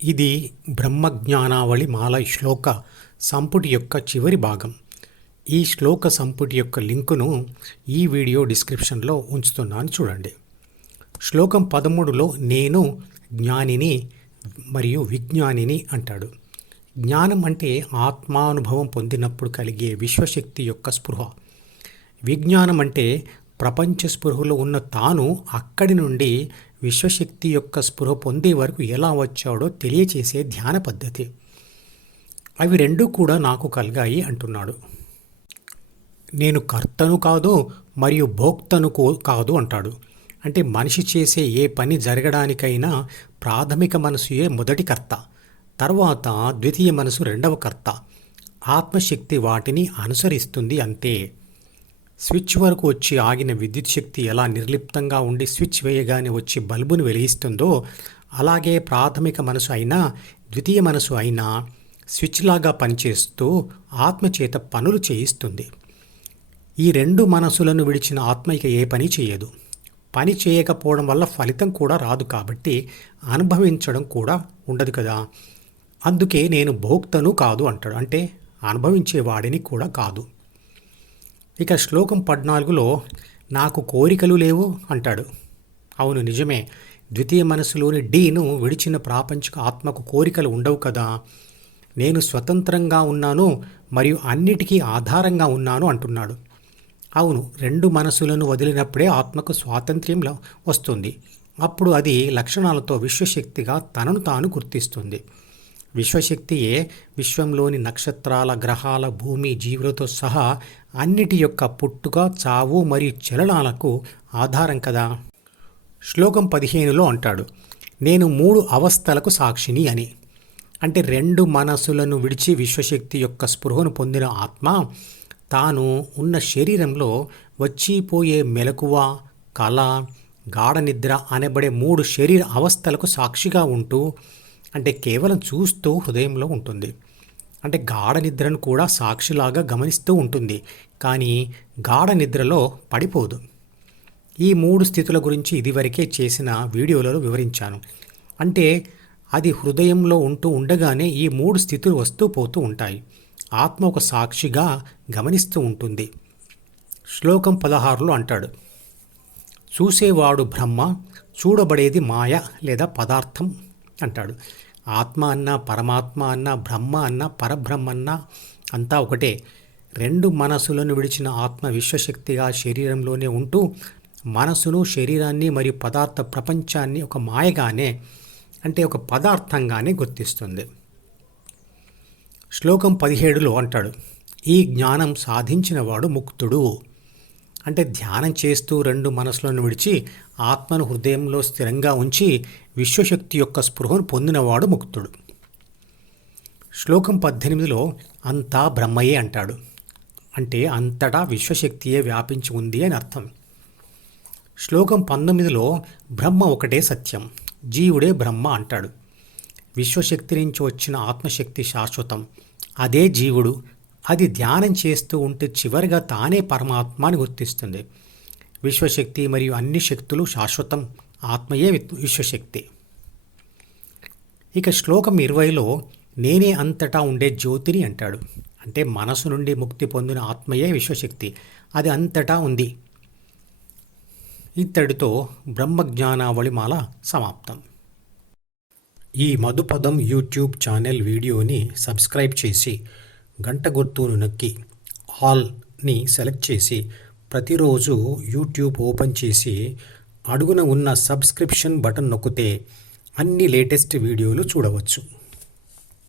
ఇది బ్రహ్మజ్ఞానావళి మాల శ్లోక సంపుటి యొక్క చివరి భాగం. ఈ శ్లోక సంపుటి యొక్క లింకును ఈ వీడియో డిస్క్రిప్షన్లో ఉంచుతున్నాను, చూడండి. శ్లోకం 13లో నేను జ్ఞానిని మరియు విజ్ఞానిని అంటాడు. జ్ఞానం అంటే ఆత్మానుభవం పొందినప్పుడు కలిగే విశ్వశక్తి యొక్క స్పృహ. విజ్ఞానం అంటే ప్రపంచ స్పృహలో ఉన్న తాను అక్కడి నుండి విశ్వశక్తి యొక్క స్పృహ పొందే వరకు ఎలా వచ్చాడో తెలియచేసే ధ్యాన పద్ధతి. అవి రెండూ కూడా నాకు కలిగాయి అంటున్నాడు. నేను కర్తను కాదు మరియు భోక్తను కాదు అంటాడు. అంటే మనిషి చేసే ఏ పని జరగడానికైనా ప్రాథమిక మనసుయే మొదటి కర్త, తర్వాత ద్వితీయ మనసు రెండవ కర్త. ఆత్మశక్తి వాటిని అనుసరిస్తుంది అంతే. స్విచ్ వరకు వచ్చి ఆగిన విద్యుత్ శక్తి ఎలా నిర్లిప్తంగా ఉండి స్విచ్ వేయగానే వచ్చి బల్బును వెలిగిస్తుందో, అలాగే ప్రాథమిక మనసు అయినా ద్వితీయ మనసు అయినా స్విచ్ లాగా పనిచేస్తూ ఆత్మచేత పనులు చేయిస్తుంది. ఈ రెండు మనసులను విడిచిన ఆత్మ ఇక ఏ పని చేయదు. పని చేయకపోవడం వల్ల ఫలితం కూడా రాదు, కాబట్టి అనుభవించడం కూడా ఉండదు కదా. అందుకే నేను భోక్తను కాదు అంటాడు. అంటే అనుభవించేవాడిని కూడా కాదు. ఇక శ్లోకం 14లో నాకు కోరికలు లేవు అంటాడు. అవును, నిజమే. ద్వితీయ మనసులోని డీను విడిచిన ప్రాపంచిక ఆత్మకు కోరికలు ఉండవు కదా. నేను స్వతంత్రంగా ఉన్నాను మరియు అన్నిటికీ ఆధారంగా ఉన్నాను అంటున్నాడు. అవును, రెండు మనసులను వదిలినప్పుడే ఆత్మకు స్వాతంత్ర్యం వస్తుంది. అప్పుడు అది లక్షణాలతో విశ్వశక్తిగా తనను తాను గుర్తిస్తుంది. విశ్వశక్తియే విశ్వంలోని నక్షత్రాల, గ్రహాల, భూమి, జీవులతో సహా అన్నిటి యొక్క పుట్టుక, చావు మరియు చలనాలకు ఆధారం కదా. శ్లోకం 15లో అంటాడు, నేను 3 అవస్థలకు సాక్షిని అని. అంటే రెండు మనసులను విడిచి విశ్వశక్తి యొక్క స్పృహను పొందిన ఆత్మ తాను ఉన్న శరీరంలో వచ్చిపోయే మెలకువ, కళ, గాఢ నిద్ర అనబడే 3 శరీర అవస్థలకు సాక్షిగా ఉంటూ, అంటే కేవలం చూస్తూ హృదయంలో ఉంటుంది. అంటే గాఢ నిద్రను కూడా సాక్షిలాగా గమనిస్తూ ఉంటుంది, కానీ గాఢ నిద్రలో పడిపోదు. ఈ 3 స్థితుల గురించి ఇదివరకే చేసిన వీడియోలలో వివరించాను. అంటే అది హృదయంలో ఉంటూ ఉండగానే ఈ 3 స్థితులు వస్తూ పోతూ ఉంటాయి. ఆత్మ ఒక సాక్షిగా గమనిస్తూ ఉంటుంది. శ్లోకం 16లో అంటాడు, చూసేవాడు బ్రహ్మ, చూడబడేది మాయ లేదా పదార్థం అంటాడు. ఆత్మ అన్నా, పరమాత్మ అన్నా, బ్రహ్మ అన్నా, పరబ్రహ్మ అన్నా అంతా ఒకటే. రెండు మనసులను విడిచిన ఆత్మ విశ్వశక్తిగా శరీరంలోనే ఉంటూ మనసును, శరీరాన్ని మరియు పదార్థ ప్రపంచాన్ని ఒక మాయగానే, అంటే ఒక పదార్థంగానే గుర్తిస్తుంది. శ్లోకం 17లో అంటాడు, ఈ జ్ఞానం సాధించినవాడు ముక్తుడు. అంటే ధ్యానం చేస్తూ రెండు మనసులను విడిచి ఆత్మను హృదయంలో స్థిరంగా ఉంచి విశ్వశక్తి యొక్క స్పృహను పొందినవాడు ముక్తుడు. శ్లోకం 18లో అంతా బ్రహ్మయే అంటాడు. అంటే అంతటా విశ్వశక్తియే వ్యాపించి ఉంది అని అర్థం. శ్లోకం 19లో బ్రహ్మ ఒకటే సత్యం, జీవుడే బ్రహ్మ అంటాడు. విశ్వశక్తి నుంచి వచ్చిన ఆత్మశక్తి శాశ్వతం, అదే జీవుడు. అది ధ్యానం చేస్తూ ఉంటే చివరిగా తానే పరమాత్మ అని గుర్తిస్తుంది. విశ్వశక్తి మరియు అన్ని శక్తులు శాశ్వతం, ఆత్మయే విశ్వశక్తి. ఇక శ్లోకం 20లో నేనే అంతటా ఉండే జ్యోతిని అంటాడు. అంటే మనసు నుండి ముక్తి పొందిన ఆత్మయే విశ్వశక్తి, అది అంతటా ఉంది. ఇత్తడితో బ్రహ్మజ్ఞానావళి మాల సమాప్తం. ఈ మధుపదం యూట్యూబ్ ఛానల్ వీడియోని సబ్స్క్రైబ్ చేసి గంట గుర్తును నొక్కి ఆల్ని సెలెక్ట్ చేసి ప్రతిరోజు యూట్యూబ్ ఓపెన్ చేసి అడుగున ఉన్న సబ్స్క్రిప్షన్ బటన్ నొక్కితే అన్ని లేటెస్ట్ వీడియోలు చూడవచ్చు.